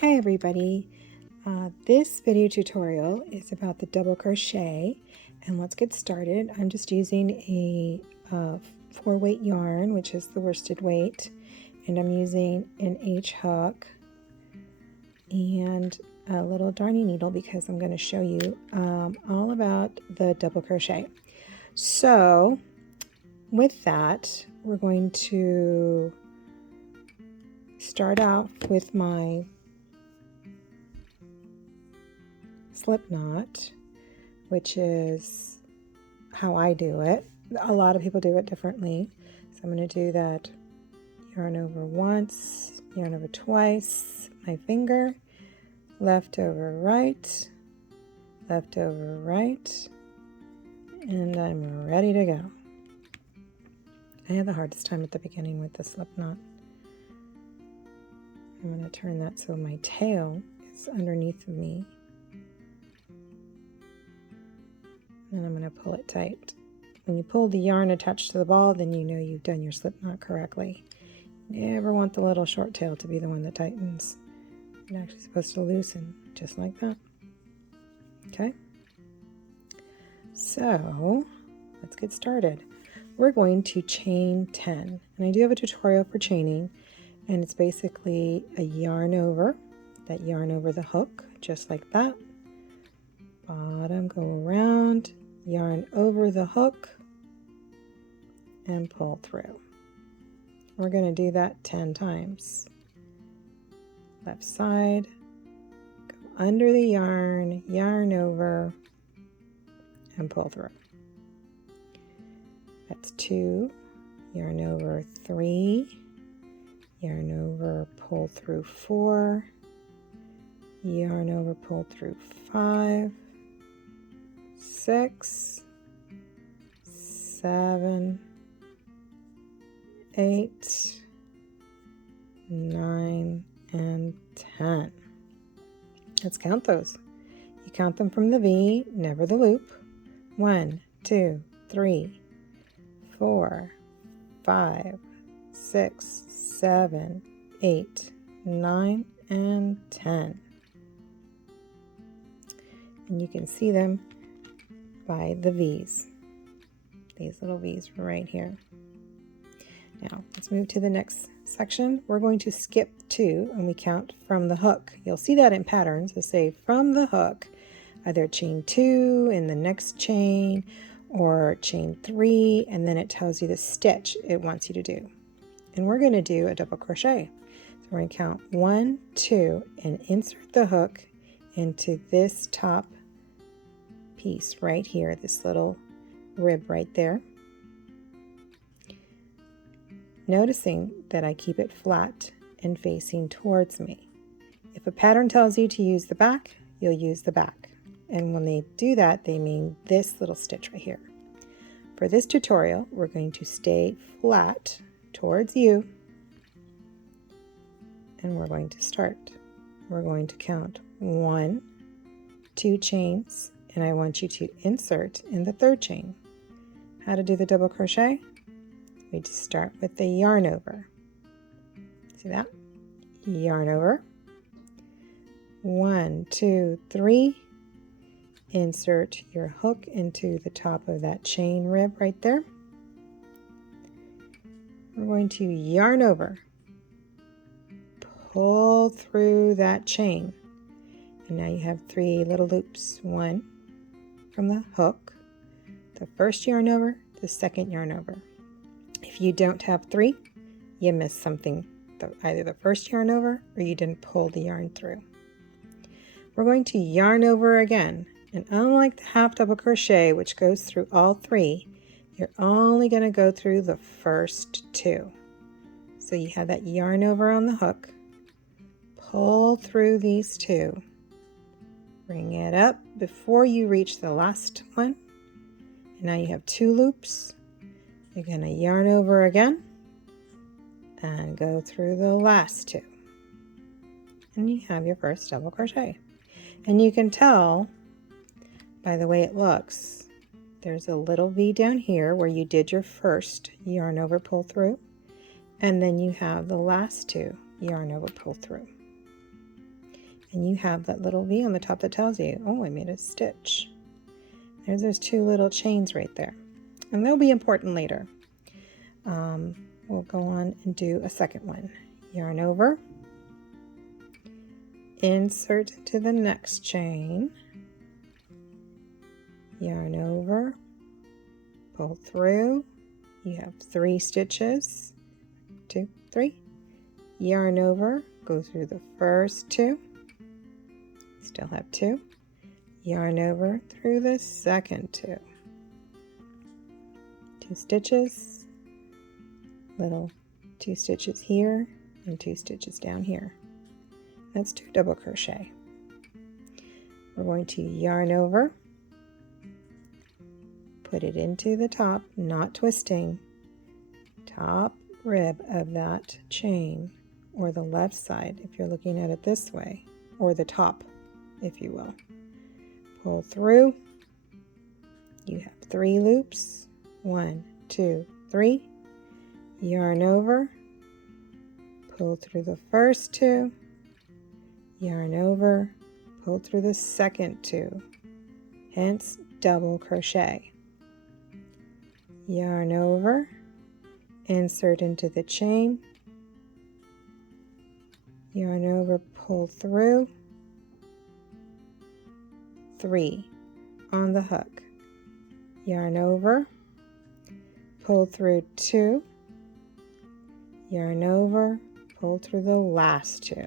Hi everybody, this video tutorial is about the double crochet, and let's get started. I'm just using a 4-weight yarn, which is the worsted weight, and I'm using an H hook and a little darning needle because I'm going to show you all about the double crochet. So with that, we're going to start out with my slip knot, which is how I do it. A lot of people do it differently. So I'm going to do that yarn over once, yarn over twice, my finger, left over right, and I'm ready to go. I had the hardest time at the beginning with the slip knot. I'm going to turn that so my tail is underneath of me. And I'm going to pull it tight. When you pull the yarn attached to the ball, then you know you've done your slip knot correctly. You never want the little short tail to be the one that tightens. It's actually supposed to loosen, just like that. Okay? So, let's get started. We're going to chain 10. And I do have a tutorial for chaining, and it's basically a yarn over, that yarn over the hook, just like that. Bottom, go around, yarn over the hook, and pull through. We're going to do that 10 times. Left side, go under the yarn, yarn over, and pull through. That's 2, yarn over 3, yarn over, pull through 4, yarn over, pull through 5, 6, 7, 8, 9, and 10. Let's count those. You count them from the V, never the loop. 1, 2, 3, 4, 5, 6, 7, 8, 9, and 10. And you can see them by the V's. These little V's right here. Now, let's move to the next section. We're going to skip 2, and we count from the hook. You'll see that in patterns. It'll say from the hook, either chain 2 in the next chain, or chain 3, and then it tells you the stitch it wants you to do. And we're going to do a double crochet. So we're going to count 1, 2, and insert the hook into this top piece right here, this little rib right there. Noticing that I keep it flat and facing towards me. If a pattern tells you to use the back, you'll use the back. And when they do that, they mean this little stitch right here. For this tutorial, we're going to stay flat towards you, and we're going to start. We're going to count 1, 2 chains, and I want you to insert in the 3rd chain. How to do the double crochet? We just start with the yarn over. See that? Yarn over. 1, 2, 3. Insert your hook into the top of that chain rib right there. We're going to yarn over. Pull through that chain. And now you have 3 little loops. 1 from the hook, the first yarn over, the second yarn over. If you don't have 3, you missed something, either the first yarn over or you didn't pull the yarn through. We're going to yarn over again, and unlike the half double crochet, which goes through all 3, you're only going to go through the first 2. So you have that yarn over on the hook, pull through these 2, bring it up before you reach the last one, and now you have 2 loops. You're going to yarn over again and go through the last 2. And you have your first double crochet. And you can tell by the way it looks. There's a little V down here where you did your first yarn over pull through, and then you have the last 2 yarn over pull through. and you have that little V on the top that tells you, oh, I made a stitch. There's those two little chains right there, and they'll be important later. We'll go on and do a second one. Yarn over, insert into the next chain, yarn over, pull through. You have 3 stitches, 2, 3, yarn over, go through the first 2, still have 2, yarn over through the second 2, 2 stitches, little 2 stitches here and 2 stitches down here. That's 2 double crochet. We're going to yarn over, put it into the top, not twisting, top rib of that chain, or the left side if you're looking at it this way, or the top, if you will. Pull through. You have 3 loops, 1, 2, 3. Yarn over, pull through the first 2, yarn over, pull through the second 2, hence double crochet. Yarn over, insert into the chain, yarn over, pull through, 3 on the hook, yarn over, pull through 2, yarn over, pull through the last 2,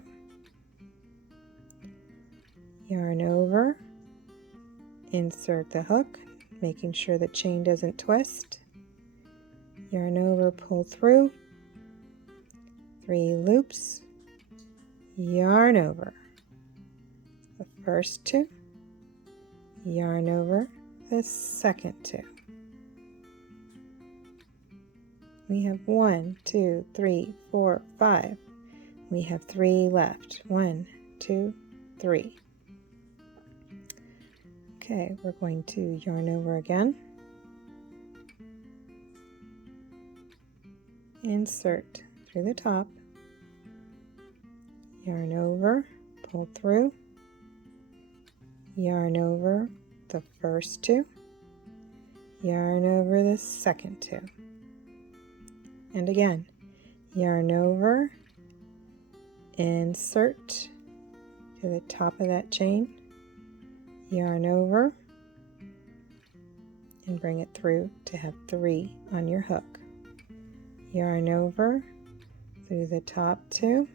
yarn over, insert the hook, making sure the chain doesn't twist, yarn over, pull through, 3 loops, yarn over the first 2, yarn over the second 2. We have 1, 2, 3, 4, 5. We have 3 left. 1, 2, 3. Okay, we're going to yarn over again. Insert through the top. Yarn over, pull through. Yarn over the first 2. Yarn over the second 2. And again, yarn over, insert to the top of that chain, yarn over, and bring it through to have 3 on your hook. Yarn over through the top 2,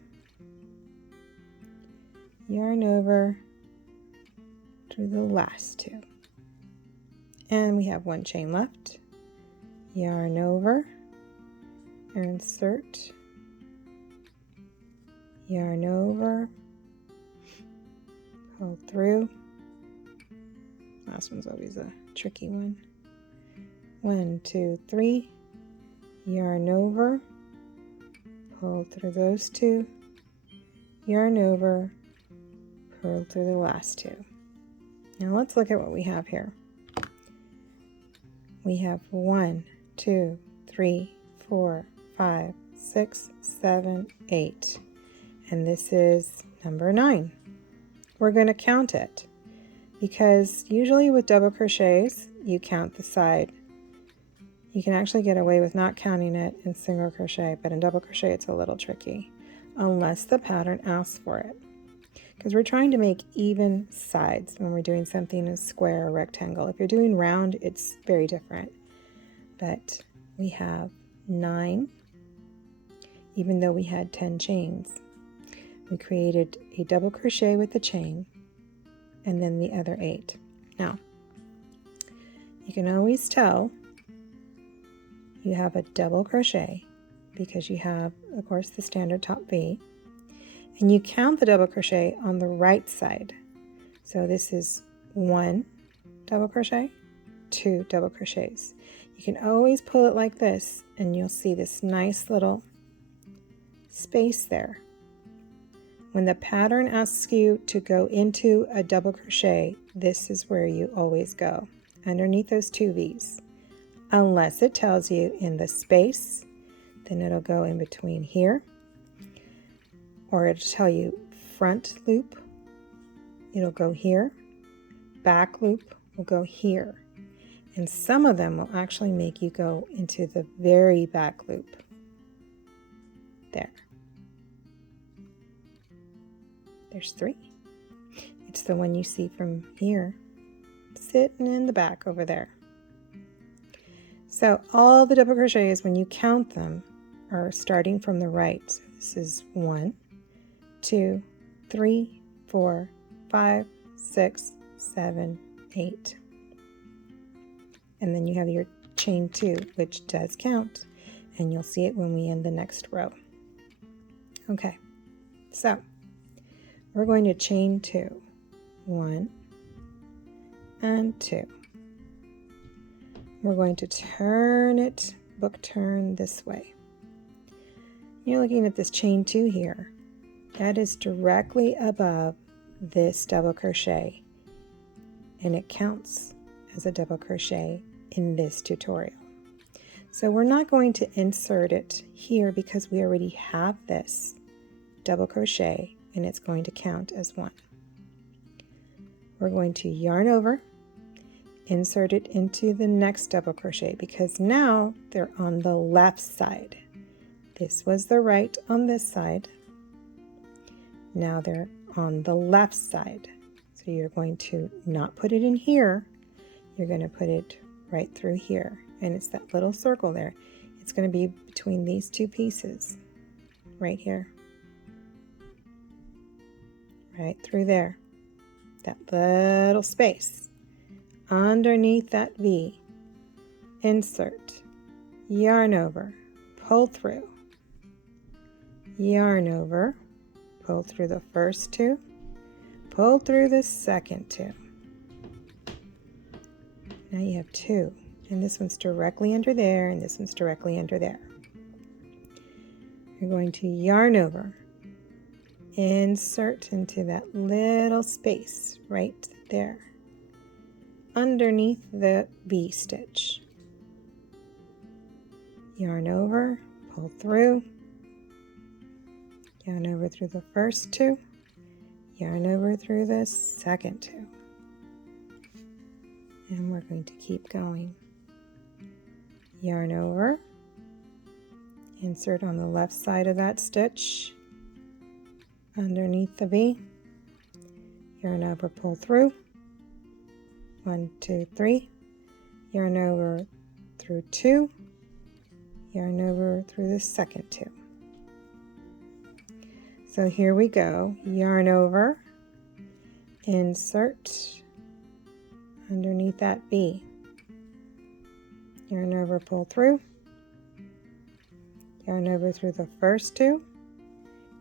yarn over through the last 2. And we have 1 chain left. Yarn over, insert, yarn over, pull through. Last one's always a tricky one. 1, 2, 3, yarn over, pull through those 2, yarn over, pull through the last 2. Now let's look at what we have here. We have 1, 2, 3, 4, 5, 6, 7, 8, and this is number 9. We're going to count it because usually with double crochets you count the side. You can actually get away with not counting it in single crochet, but in double crochet it's a little tricky unless the pattern asks for it, because we're trying to make even sides when we're doing something in square or rectangle. If you're doing round, it's very different. But we have 9. Even though we had 10 chains, we created a double crochet with the chain and then the other 8. Now, you can always tell you have a double crochet because you have, of course, the standard top V, and you count the double crochet on the right side. So this is 1 double crochet, 2 double crochets. You can always pull it like this and you'll see this nice little space there. When the pattern asks you to go into a double crochet, this is where you always go, underneath those 2 V's. Unless it tells you in the space, then it'll go in between here, or it'll tell you front loop it'll go here, back loop will go here, and some of them will actually make you go into the very back loop. There. There's 3. It's the one you see from here, sitting in the back over there. So all the double crochets, when you count them, are starting from the right. So this is 1, 2, 3, 4, 5, 6, 7, 8. And then you have your chain 2, which does count, and you'll see it when we end the next row. Okay, so we're going to chain 2, 1 and 2. We're going to turn it, book turn this way. You're looking at this chain 2 here. That is directly above this double crochet, and it counts as a double crochet in this tutorial. So we're not going to insert it here because we already have this double crochet, and it's going to count as 1. We're going to yarn over, insert it into the next double crochet because now they're on the left side. This was the right on this side. Now they're on the left side. So you're going to not put it in here. You're going to put it right through here. And it's that little circle there. It's going to be between these 2 pieces right here. Right through there. That little space. Underneath that V, insert, yarn over, pull through, yarn over, pull through the first 2, pull through the second 2. Now you have 2, and this one's directly under there, and this one's directly under there. You're going to yarn over, insert into that little space right there, underneath the V stitch. Yarn over, pull through, yarn over through the first 2, yarn over through the second 2. And we're going to keep going. Yarn over, insert on the left side of that stitch, underneath the V, yarn over, pull through, 1, 2, 3, yarn over through 2, yarn over through the second 2. So here we go, yarn over, insert underneath that V, yarn over, pull through, yarn over through the first 2,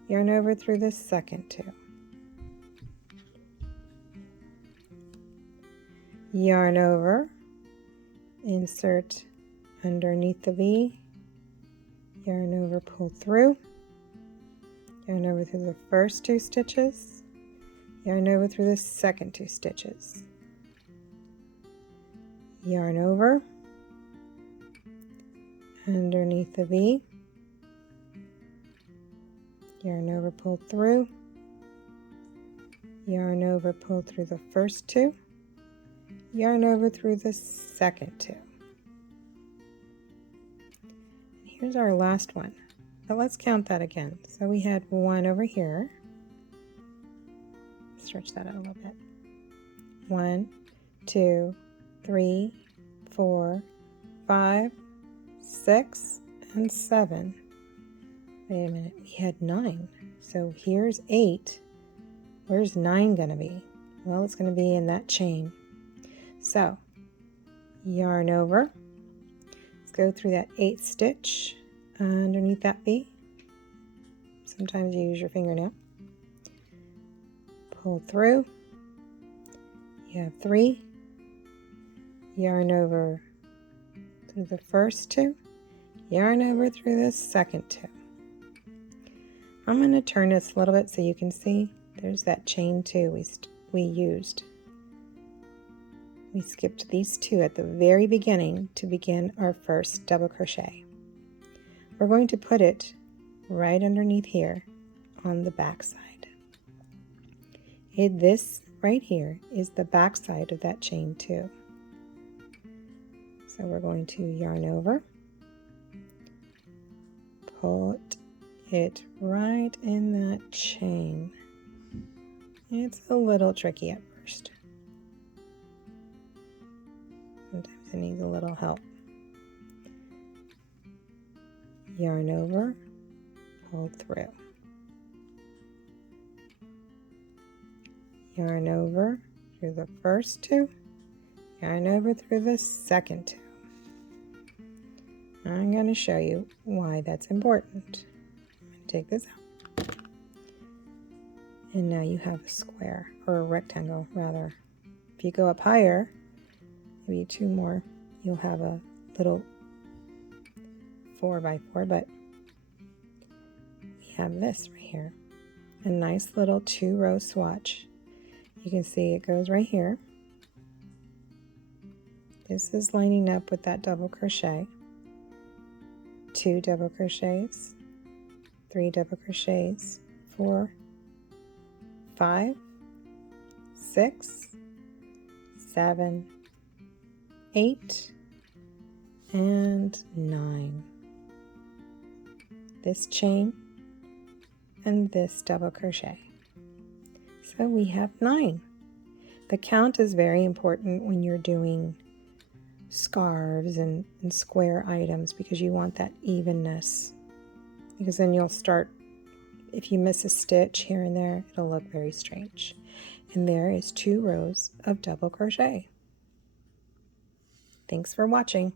yarn over through the second 2. Yarn over, insert underneath the V, yarn over, pull through, yarn over through the first 2 stitches, yarn over through the second 2 stitches, yarn over, underneath the V, yarn over, pull through, yarn over, pull through the first 2, yarn over through the second 2. Here's our last one, but let's count that again. So we had 1 over here. Stretch that out a little bit. 1, 2, 3, 4, 5, 6, and 7. Wait a minute, we had 9. So here's 8. Where's 9 going to be? Well, it's going to be in that chain. So, yarn over, let's go through that 8th stitch underneath that V. Sometimes you use your fingernail. Pull through, you have 3, yarn over through the first 2, yarn over through the second 2. I'm going to turn this a little bit so you can see. There's that chain 2 we used. We skipped these 2 at the very beginning to begin our first double crochet. We're going to put it right underneath here on the back side. This right here is the back side of that chain too. So we're going to yarn over, put it right in that chain. It's a little tricky at first. Sometimes it needs a little help. Yarn over, pull through. Yarn over through the first two, yarn over through the second two. I'm going to show you why that's important. I'm going to take this out. And now you have a square, or a rectangle rather. If you go up higher, maybe two more, you'll have a little 4x4, but we have this right here. A nice little 2-row swatch. You can see it goes right here. This is lining up with that double crochet. 2 double crochets, 3 double crochets, 4, 5, 6, 7, 8, and 9. This chain and this double crochet. So we have 9. The count is very important when you're doing scarves and square items, because you want that evenness, because then you'll start, if you miss a stitch here and there, it'll look very strange. And there is 2 rows of double crochet. Thanks for watching.